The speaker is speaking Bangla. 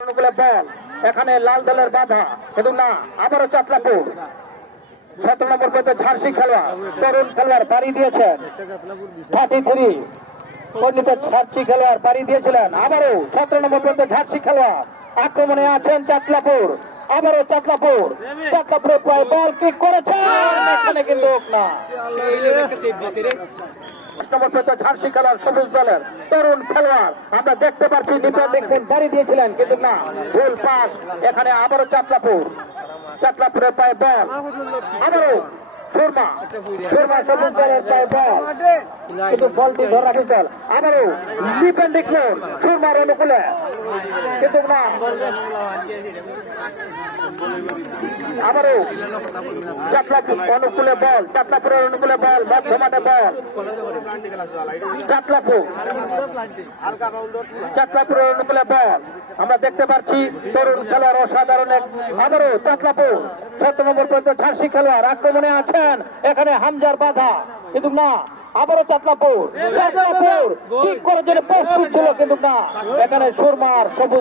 বল এখানে লাল দলের বাধা কিন্তু না আবারও চাতলাপুর 17 নম্বর পর্যন্ত ঝাড়সি খেলোয়াড় তরুণ খেলোয়াড় বাড়ি দিয়েছেন 33 পরিণত ঝাড়সি খেলোয়াড় বাড়ি দিয়েছিলেন আবারও 17 নম্বর পর্যন্ত ঝাড়সি খেলোয়াড় আক্রমণে আছেন চাতলাপুর আবারও চাতলাপুরের পায়ে বল কিক করেছেন এখানে কিন্তু না ঝাড়সি খেলোয়াড় সবুজ দলের তরুণ খেলোয়াড় আমরা দেখতে পাচ্ছি দেখুন বাড়ি দিয়েছিলেন কিন্তু না ভুল পাস এখানে আবারও চাতলাপুরের পায়ে বল আবারও সুরমা সবুজ দলের পায়ে বল কিন্তু বলটি ধরে রাখেন দল আবারও ডিপেন্ডিং সুরমার অনুকূলে কিন্তু না আবারও চাতলাপুর অনুকূলে বল চাতলাপুরের অনুকূলে বল বর্ধমানে বল চাতলাপুরের অনুকূলে বল আমরা দেখতে পাচ্ছি তরুণ খেলোয়াড় অসাধারণ আবারও চাতলাপুর 17 নম্বর পর্যন্ত ঝাড়সি খেলোয়াড় আক্রমণে আছেন এখানে হামজার বাধা কিন্তু না আবারও চাতলাপুর ঠিক করার জন্য প্রস্তুত ছিল কিন্তু না এখানে সুরমার সবুজ